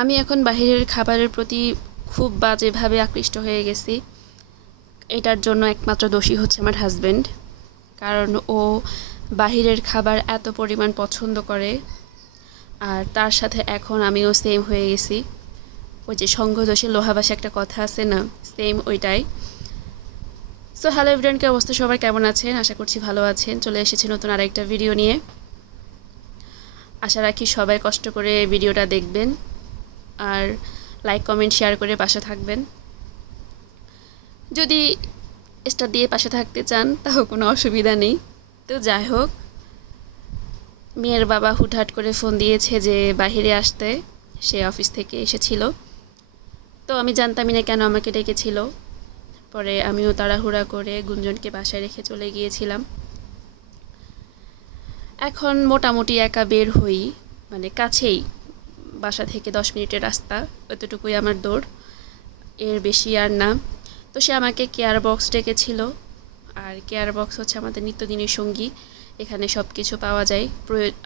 আমি এখন বাহিরের খাবারের প্রতি খুব বাজেভাবে আকৃষ্ট হয়ে গেছি। এটার জন্য একমাত্র দোষী হচ্ছে আমার হাজব্যান্ড, কারণ ও বাহিরের খাবার এত পরিমাণ পছন্দ করে। আর তার সাথে এখন আমিও সেম হয়ে গেছি। ওই যে সঙ্গদোষে লোহাবাসে একটা কথা আছে না, সেম ওইটাই। সো হ্যালো এভরিওয়ান, কি অবস্থা সবার, কেমন আছেন? আশা করছি ভালো আছেন। চলে এসেছি নতুন আরেকটা ভিডিও নিয়ে। আশা রাখি সবাই কষ্ট করে ভিডিওটা দেখবেন আর লাইক কমেন্ট শেয়ার করে পাশে থাকবেন। যদি স্টার দিয়ে পাশে থাকতে চান তাও কোনো অসুবিধা নেই। তো যাই হোক, মেয়ের বাবা হুটহাট করে ফোন দিয়েছে যে বাহিরে আসতে, সে অফিস থেকে এসেছিল। তো আমি জানতামই না কেন আমাকে ডেকেছিল। পরে আমিও তাড়াহুড়া করে গুঞ্জনকে বাসায় রেখে চলে গিয়েছিলাম। এখন মোটামুটি একা বের হই, মানে কাছেই, বাসা থেকে 10 মিনিটের রাস্তা, অতটুকুই আমার দৌড়, এর বেশি আর না। তো সে আমাকে কেয়ার বক্স ডেকেছিল। আর কেয়ার বক্স হচ্ছে আমাদের নিত্যদিনের সঙ্গী, এখানে সব কিছু পাওয়া যায়,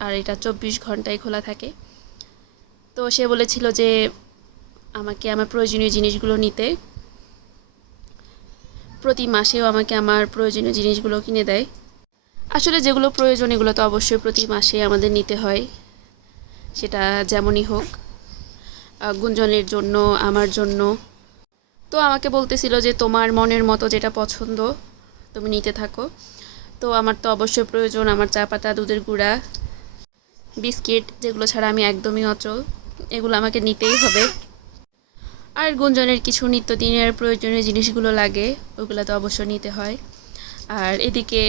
আর এটা 24 ঘন্টায় খোলা থাকে। তো সে বলেছিল যে আমাকে আমার প্রয়োজনীয় জিনিসগুলো নিতে, প্রতি মাসেও আমাকে আমার প্রয়োজনীয় জিনিসগুলো কিনে দেয়। আসলে যেগুলো প্রয়োজন এগুলো তো অবশ্যই প্রতি মাসে আমাদের নিতে হয়, সেটা যেমনই হোক, গুঞ্জনের জন্য, আমার জন্য। তো আমাকে বলতেছিল যে তোমার মনের মতো যেটা পছন্দ তুমি নিতে থাকো। তো আমার তো অবশ্যই প্রয়োজন আমার চা পাতা, দুধের গুঁড়া, বিস্কিট, যেগুলো ছাড়া আমি একদমই অচল, এগুলো আমাকে নিতেই হবে। আর গুঞ্জনের কিছু নিত্যদিনের প্রয়োজনীয় জিনিসগুলো লাগে, ওইগুলো তো অবশ্যই নিতে হয়। আর এদিকে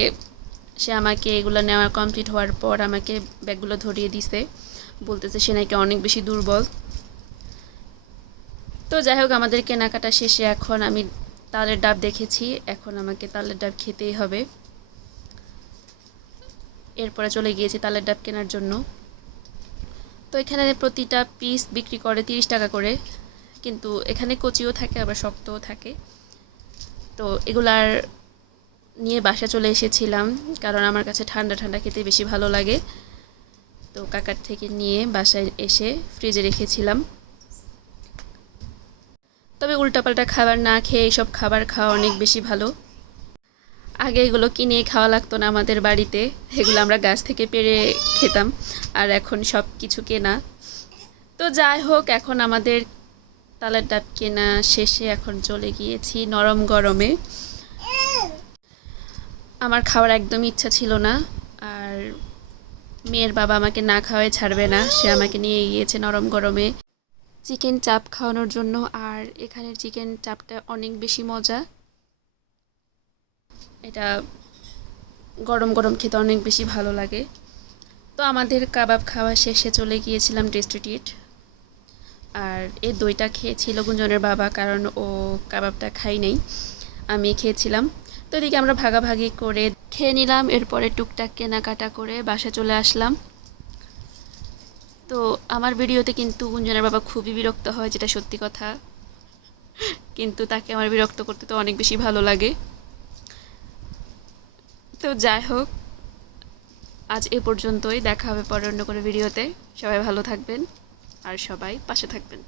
সে আমাকে এগুলো নেওয়া কমপ্লিট হওয়ার পর আমাকে ব্যাগগুলো ধরিয়ে দিছে, বলতেছে সে নাকি অনেক বেশি দুর্বল। তো যাই হোক, আমাদের কেনাকাটা শেষে এখন আমি তালের ডাব দেখেছি, এখন আমাকে তালের ডাব খেতেই হবে। এরপরে চলে গিয়েছি তালের ডাব কেনার জন্য। তো এখানে প্রতিটা পিস বিক্রি করে 30 টাকা করে, কিন্তু এখানে কচিও থাকে আবার শক্তও থাকে। তো এগুলার নিয়ে বাসা চলে এসেছিলাম, কারণ আমার কাছে ঠান্ডা ঠান্ডা খেতে বেশি ভালো লাগে। তো কাকার থেকে নিয়ে বাসায় এসে ফ্রিজে রেখেছিলাম। তবে উল্টাপাল্টা খাবার না খেয়ে এইসব খাবার খাওয়া অনেক বেশি ভালো। আগে এগুলো কিনে খাওয়া লাগতো না আমাদের বাড়িতে, এগুলো আমরা গাছ থেকে পেড়ে খেতাম, আর এখন সব কিছু কেনা। তো যাই হোক, এখন আমাদের তালের ডাব কেনা শেষে এখন চলে গিয়েছি নরম গরমে। আমার খাওয়ার একদমই ইচ্ছা ছিল না, আর মেয়ের বাবা আমাকে না খাওয়াই ছাড়বে না, সে আমাকে নিয়ে গিয়েছে নরম গরমে চিকেন চাপ খাওয়ানোর জন্য। আর এখানের চিকেন চাপটা অনেক বেশি মজা, এটা গরম গরম খেতে অনেক বেশি ভালো লাগে। তো আমাদের কাবাব খাওয়া শেষে চলে গিয়েছিলাম টেস্টি ট্রিট। আর এই দইটা খেয়েছিল গুঞ্জনের বাবা, কারণ ও কাবাবটা খাই নাই, আমি খেয়েছিলাম। তো এদিকে আমরা ভাগাভাগি করে খেয়ে নিলাম, এরপরে টুকটাক কেনাকাটা করে বাসা চলে আসলাম। তো আমার ভিডিওতে কিন্তু গুঞ্জনের বাবা খুবই বিরক্ত হয়, যেটা সত্যি কথা, কিন্তু তাকে আমার বিরক্ত করতে তো অনেক বেশি ভালো লাগে। তো যাই হোক, আজ এ পর্যন্তই, দেখা হবে পরে অন্য কোনো ভিডিওতে। সবাই ভালো থাকবেন আর সবাই পাশে থাকবেন।